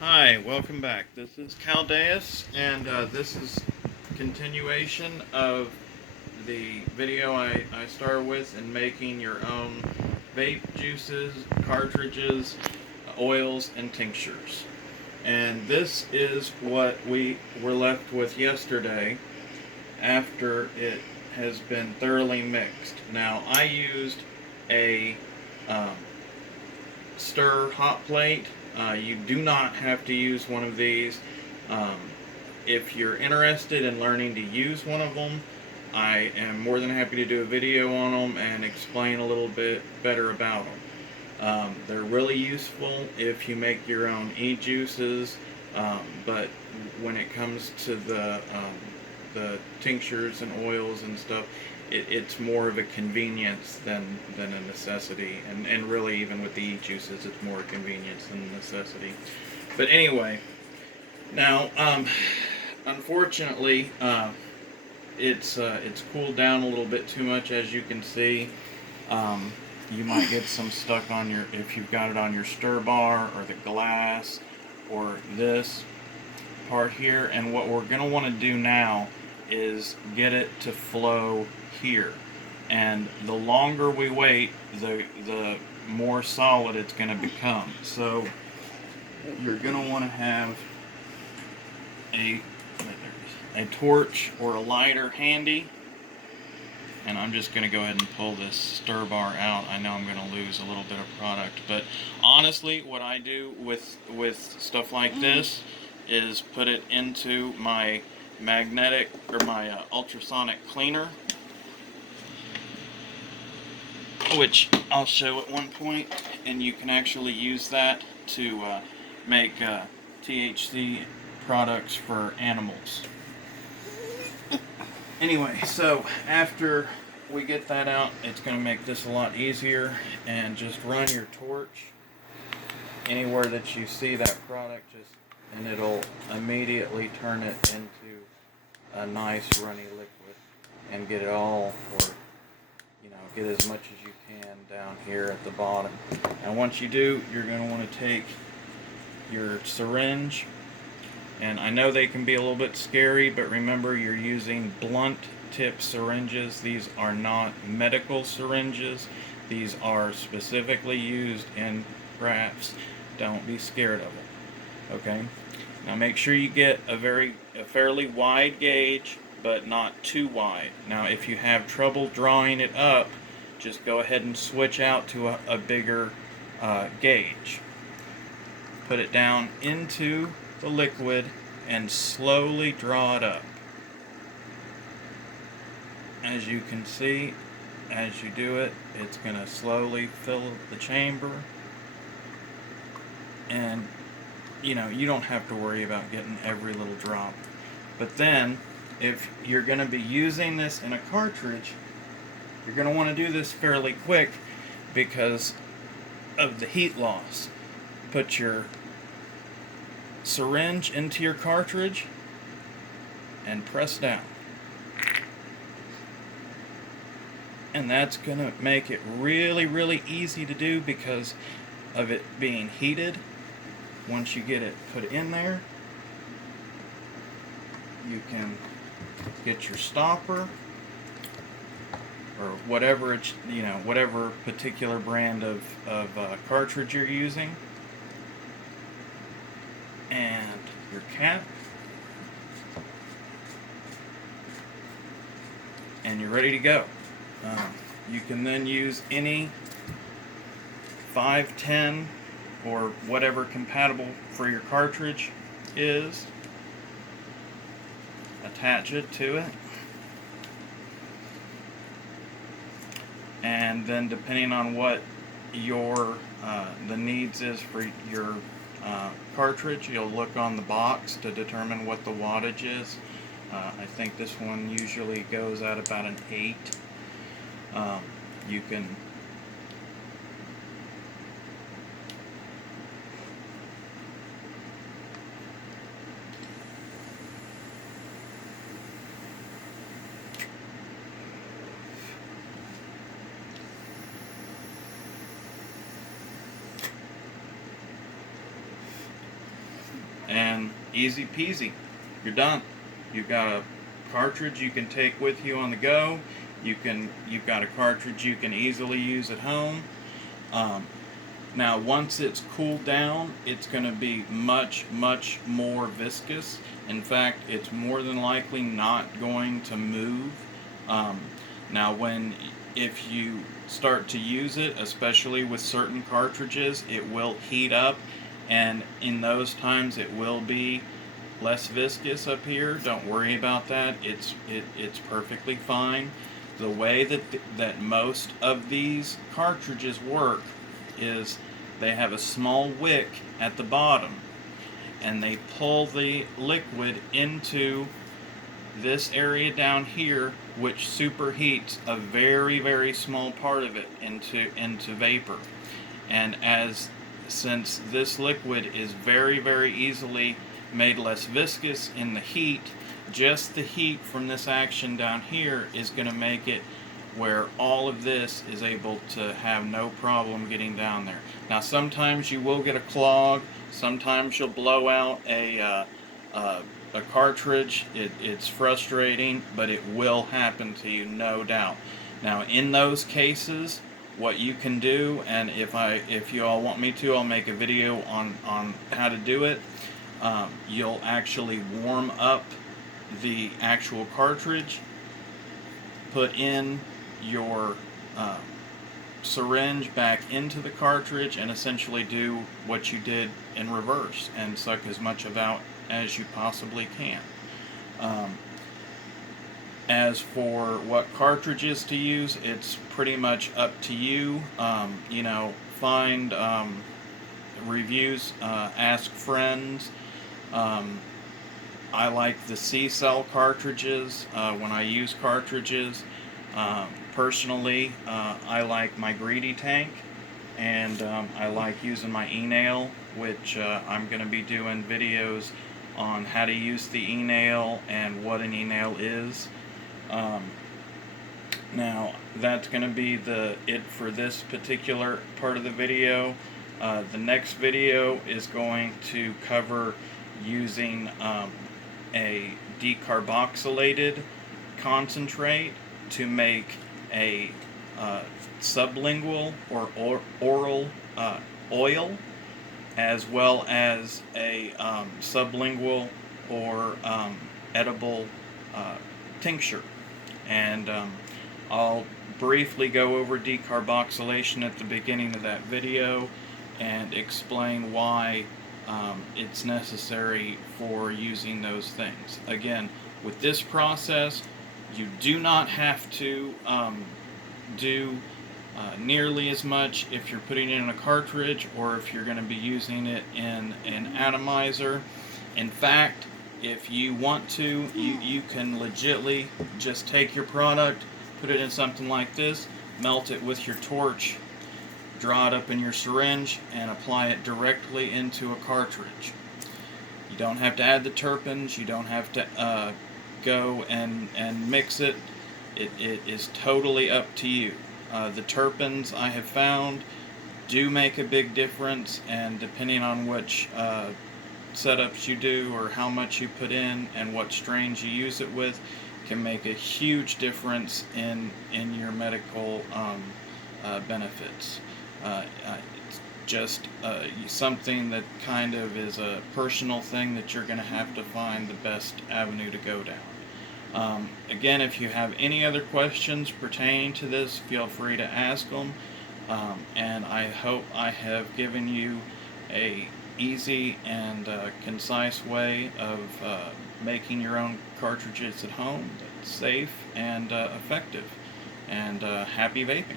Hi, welcome back. This is Caldeus, and this is continuation of the video I started with in making your own vape juices, cartridges, oils, and tinctures. And this is what we were left with yesterday after it has been thoroughly mixed. Now, I used a um, stir hot plate. You do not have to use one of these. Um, if you're interested in learning to use one of them, I am more than happy to do a video on them and explain a little bit better about them. They're really useful if you make your own e-juices, but when it comes to the tinctures and oils and stuff, it's more of a convenience than a necessity. And really, even with the e-juices, it's more a convenience than a necessity. But anyway, now, unfortunately, it's cooled down a little bit too much, as you can see. You might get some stuck on your, if you've got it on your stir bar or the glass or this part here. And what we're going to want to do now is get it to flow here. And the longer we wait, the more solid it's going to become. So you're going to want to have a torch or a lighter handy. And I'm just going to go ahead and pull this stir bar out. I know I'm going to lose a little bit of product, but honestly, what I do with stuff like this is put it into my magnetic or my ultrasonic cleaner, which I'll show at one point, and you can actually use that to make THC products for animals. Anyway, so after we get that out, it's going to make this a lot easier, and just run your torch anywhere that you see that product, and it'll immediately turn it into a nice runny liquid and get it all, or get as much as you can down here at the bottom. And once you do, you're going to want to take your syringe. And I know they can be a little bit scary, but remember, you're using blunt tip syringes. These are not medical syringes. These are specifically used in crafts. Don't be scared of them. Okay? Now make sure you get a fairly wide gauge, but not too wide. Now if you have trouble drawing it up, just go ahead and switch out to a bigger gauge. Put it down into the liquid and slowly draw it up. As you can see, as you do it, it's going to slowly fill the chamber, and you don't have to worry about getting every little drop. But then, if you're going to be using this in a cartridge, you're going to want to do this fairly quick because of the heat loss. Put your syringe into your cartridge and press down. And that's going to make it really, really easy to do because of it being heated. Once you get it put in there, you can get your stopper or whatever whatever particular brand of cartridge you're using, and your cap, and you're ready to go. You can then use any 510 or whatever compatible for your cartridge is. Attach it to it, and then depending on what your the needs is for your cartridge, you'll look on the box to determine what the wattage is. I think this one usually goes at about an 8. You can and easy peasy, you're done. You've got a cartridge you can take with you on the go. You've got a cartridge you can easily use at home. Now, once it's cooled down, it's going to be much, much more viscous. In fact, it's more than likely not going to move. Now, if you start to use it, especially with certain cartridges, it will heat up, and in those times, it will be less viscous up here. Don't worry about that. It's perfectly fine. The way that most of these cartridges work is they have a small wick at the bottom, and they pull the liquid into this area down here, which superheats a very, very small part of it into vapor. And since this liquid is very, very easily made less viscous in the heat, just the heat from this action down here is going to make it where all of this is able to have no problem getting down there. Now, sometimes you will get a clog. Sometimes you'll blow out a cartridge. It's frustrating, but it will happen to you, no doubt. Now, in those cases, what you can do, and if you all want me to, I'll make a video on how to do it. You'll actually warm up the actual cartridge, put in your syringe back into the cartridge, and essentially do what you did in reverse and suck as much of out as you possibly can. As for what cartridges to use, it's pretty much up to you. Find reviews, ask friends. I like the C-cell cartridges when I use cartridges. Personally, I like my greedy tank, and I like using my e-nail, which I'm going to be doing videos on how to use the e-nail and what an e-nail is. Now, that's going to be it for this particular part of the video. The next video is going to cover using a decarboxylated concentrate to make a sublingual or oral oil, as well as a sublingual or edible tincture. And I'll briefly go over decarboxylation at the beginning of that video and explain why it's necessary for using those things. Again, with this process, you do not have to do nearly as much if you're putting it in a cartridge or if you're going to be using it in an atomizer. In fact, if you want to, you can legitly just take your product, put it in something like this, melt it with your torch, draw it up in your syringe, and apply it directly into a cartridge. You don't have to add the terpenes, you don't have to go and mix it. It is totally up to you. The terpenes, I have found, do make a big difference, and depending on which setups you do or how much you put in and what strains you use it with, can make a huge difference in your medical benefits. It's just something that kind of is a personal thing that you're going to have to find the best avenue to go down. Again, if you have any other questions pertaining to this, feel free to ask them. And I hope I have given you a easy and concise way of making your own cartridges at home that's safe and effective. And happy vaping.